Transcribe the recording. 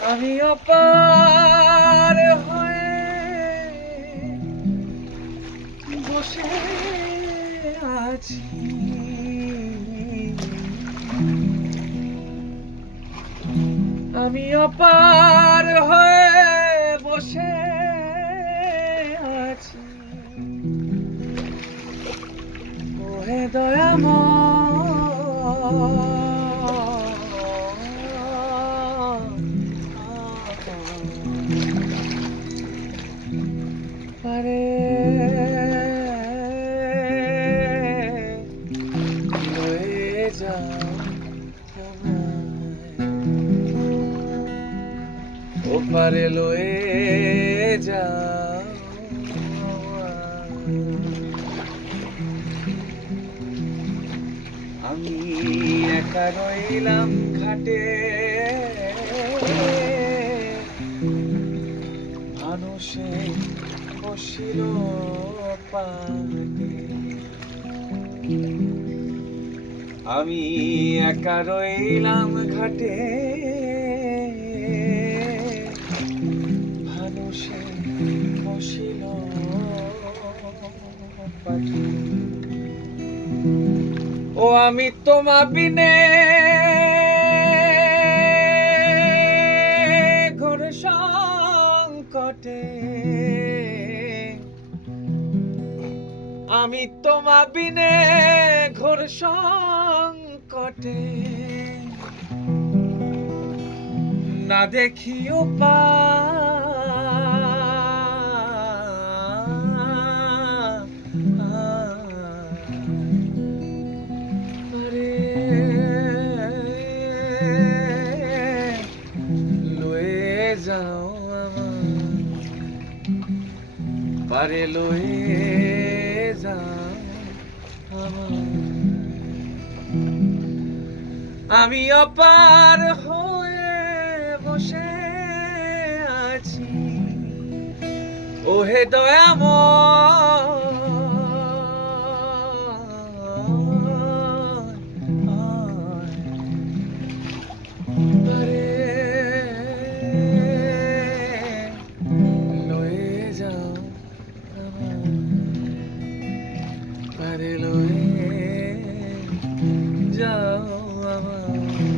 আমি অপার হয়ে বসে আছি। আমি অপার হয়ে বসে আছি। ওহে দয়াময়। আমায়। ও পারে লয়ে আমায়। আমি একা রইলাম ঘাটে মানুষে বসিল পাটে আমি একা রইলাম ঘাটে ও আমি তোমা বিনে ঘোর সংকটে। আমি তোমা বিনে ঘোর সংকটে। না দেখিও পা যাও পারে লয়ে যাও আমি অপার হয়ে বসে আছি। ওহে দয়াম পারে লয়ে যাও আমার।